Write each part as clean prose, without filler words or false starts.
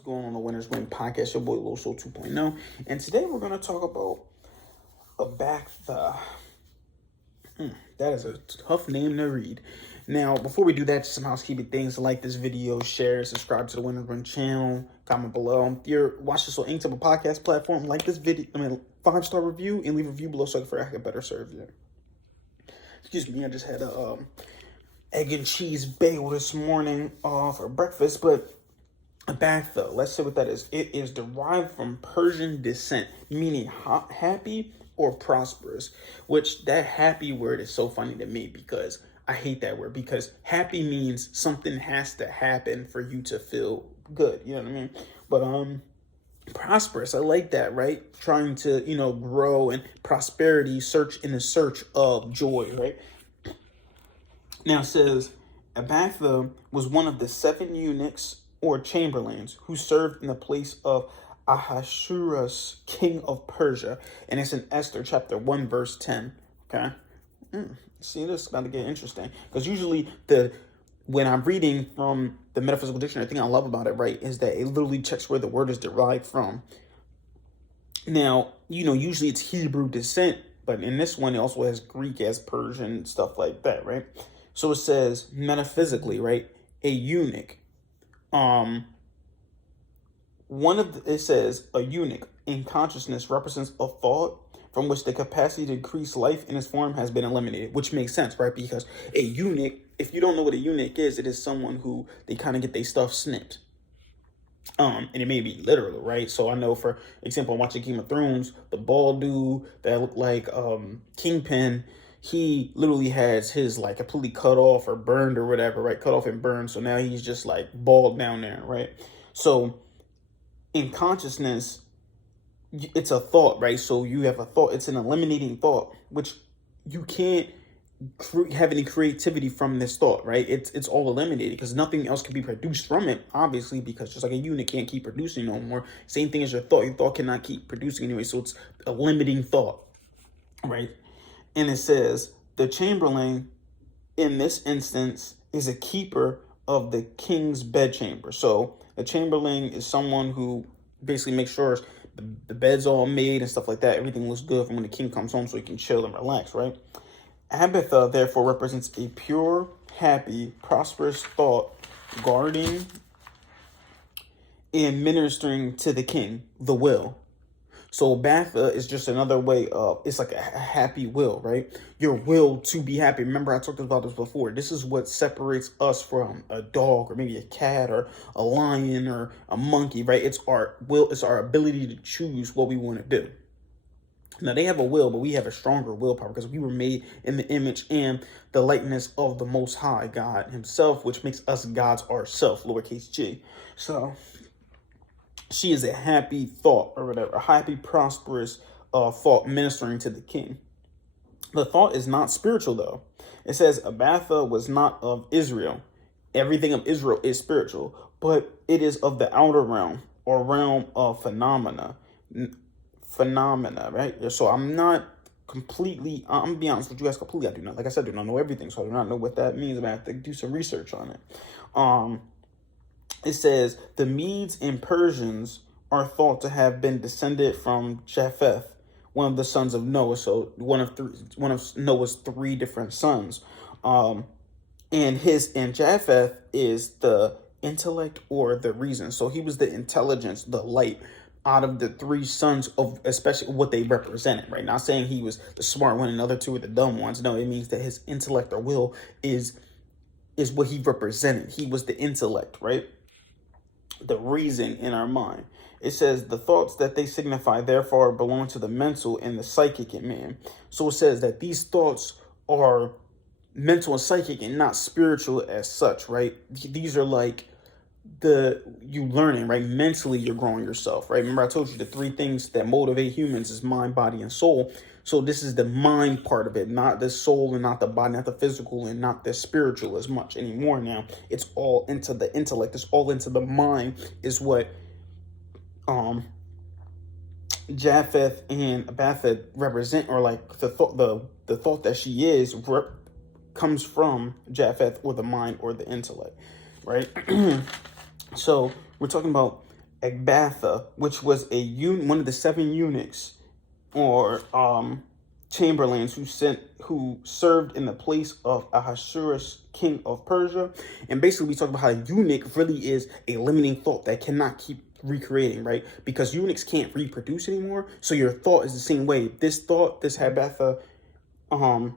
What's going on the Winners Win Podcast? Your boy Loso 2.0. And today we're going to talk about Abaktha. That is a tough name to read. Now, before we do that, just some housekeeping things. Like this video, share, subscribe to the Winners Win channel, comment below. If you're watching this on any type of podcast platform, like this video, 5-star review, and leave a review below so I can better serve you. Excuse me, I just had a egg and cheese bagel this morning for breakfast, but Abaktha, let's see what that is. It is derived from Persian descent, meaning happy or prosperous, which that happy word is so funny to me because I hate that word, because happy means something has to happen for you to feel good, you know what I mean? But prosperous, I like that, right? Trying to, grow and prosperity, in the search of joy, right? Now it says, Abaktha was one of the 7 eunuchs or chamberlains who served in the place of Ahasuerus, king of Persia. And it's in Esther chapter 1, verse 10. Okay? See, this is about to get interesting. Because usually when I'm reading from the Metaphysical Dictionary, the thing I love about it, right, is that it literally checks where the word is derived from. Now, usually it's Hebrew descent, but in this one, it also has Greek as Persian, stuff like that, right? So it says, metaphysically, right, a eunuch. It says a eunuch in consciousness represents a thought from which the capacity to increase life in its form has been eliminated, which makes sense, right? Because a eunuch, if you don't know what a eunuch is, it is someone who they kind of get their stuff snipped. And it may be literal, right? So I know, for example, I'm watching Game of Thrones, the bald dude that looked like Kingpin, he literally has his completely cut off or burned or whatever, right? Cut off and burned. So now he's just bald down there, right? So in consciousness, it's a thought, right? So you have a thought. It's an eliminating thought, which you can't have any creativity from this thought, right? It's all eliminated because nothing else can be produced from it, obviously, because just like a unit can't keep producing no more. Same thing as your thought cannot keep producing anyway. So it's a limiting thought, right? And it says the chamberlain in this instance is a keeper of the king's bedchamber. So the chamberlain is someone who basically makes sure the bed's all made and stuff like that. Everything looks good for when the king comes home so he can chill and relax, right? Abaktha, therefore, represents a pure, happy, prosperous thought guarding and ministering to the king, the will. So Abaktha is just another way of, it's like a happy will, right? Your will to be happy. Remember, I talked about this before. This is what separates us from a dog or maybe a cat or a lion or a monkey, right? It's our will. It's our ability to choose what we want to do. Now, they have a will, but we have a stronger willpower because we were made in the image and the likeness of the Most High God himself, which makes us gods ourselves, lowercase g. So she is a happy thought or whatever, a happy, prosperous thought ministering to the king. The thought is not spiritual, though. It says Abaktha was not of Israel. Everything of Israel is spiritual, but it is of the outer realm or realm of phenomena, right? So I'm not completely, I'm gonna be honest with you guys, completely, I do not, like I said, I do not know everything, so I do not know what that means. I have to do some research on it. It says the Medes and Persians are thought to have been descended from Japheth, one of the sons of Noah. So one of Noah's 3 different sons. And Japheth is the intellect or the reason. So he was the intelligence, the light out of the 3 sons of especially what they represented, right? Not saying he was the smart one and the other 2 were the dumb ones. No, it means that his intellect or will is what he represented. He was the intellect, right? The reason in our mind. It says the thoughts that they signify therefore belong to the mental and the psychic in man. So it says that these thoughts are mental and psychic and not spiritual as such, right? These are you learning, right? Mentally, you're growing yourself, right? Remember I told you the 3 things that motivate humans is mind, body, and soul. So this is the mind part of it, not the soul and not the body, not the physical and not the spiritual as much anymore now. It's all into the intellect. It's all into the mind is what Japheth and Abaktha represent, or the thought that she is comes from Japheth or the mind or the intellect, right? So we're talking about Ecbatha, which was one of the 7 eunuchs or chamberlains who served in the place of Ahasuerus, king of Persia. And basically we talk about how a eunuch really is a limiting thought that cannot keep recreating, right? Because eunuchs can't reproduce anymore. So your thought is the same way. This thought, this Habatha, or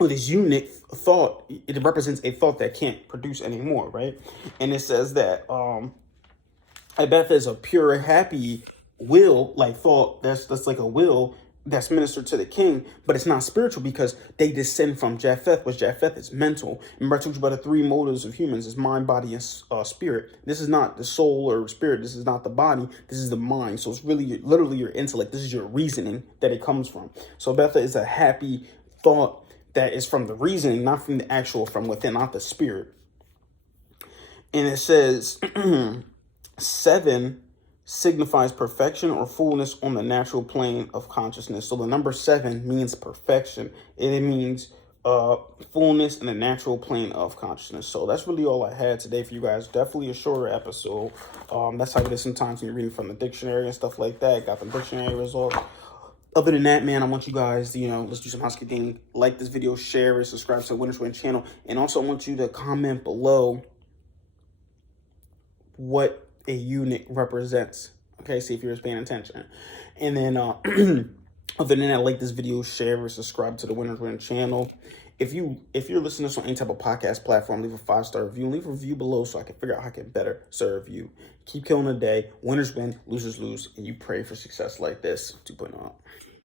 this eunuch thought, it represents a thought that can't produce anymore, right? And it says that Habatha is a pure, happy will, like thought that's like a will that's ministered to the king, but it's not spiritual because they descend from Japheth, which Japheth is mental. Remember I told you about the 3 motives of humans: is mind, body, and spirit. This is not the soul or spirit. This is not the body. This is the mind. So it's really literally your intellect. This is your reasoning that it comes from. So Betha is a happy thought that is from the reasoning, not from the actual, from within, not the spirit. And it says 7 signifies perfection or fullness on the natural plane of consciousness. So the number 7 means perfection. It means fullness in the natural plane of consciousness. So that's really all I had today for you guys. Definitely a shorter episode. That's how it is sometimes when you're reading from the dictionary and stuff like that. Got the dictionary results. Other than that, man, I want you guys, let's do some housekeeping. Like this video, share it, subscribe to the Winners Win channel. And also I want you to comment below what a eunuch represents. Okay, see if you're just paying attention. And then other than that, like this video, share or subscribe to the Winners Win channel. If you're listening to this on any type of podcast platform, leave a 5-star review. Leave a review below so I can figure out how I can better serve you. Keep killing the day. Winners win, losers lose, and you pray for success like this. 2.0 out.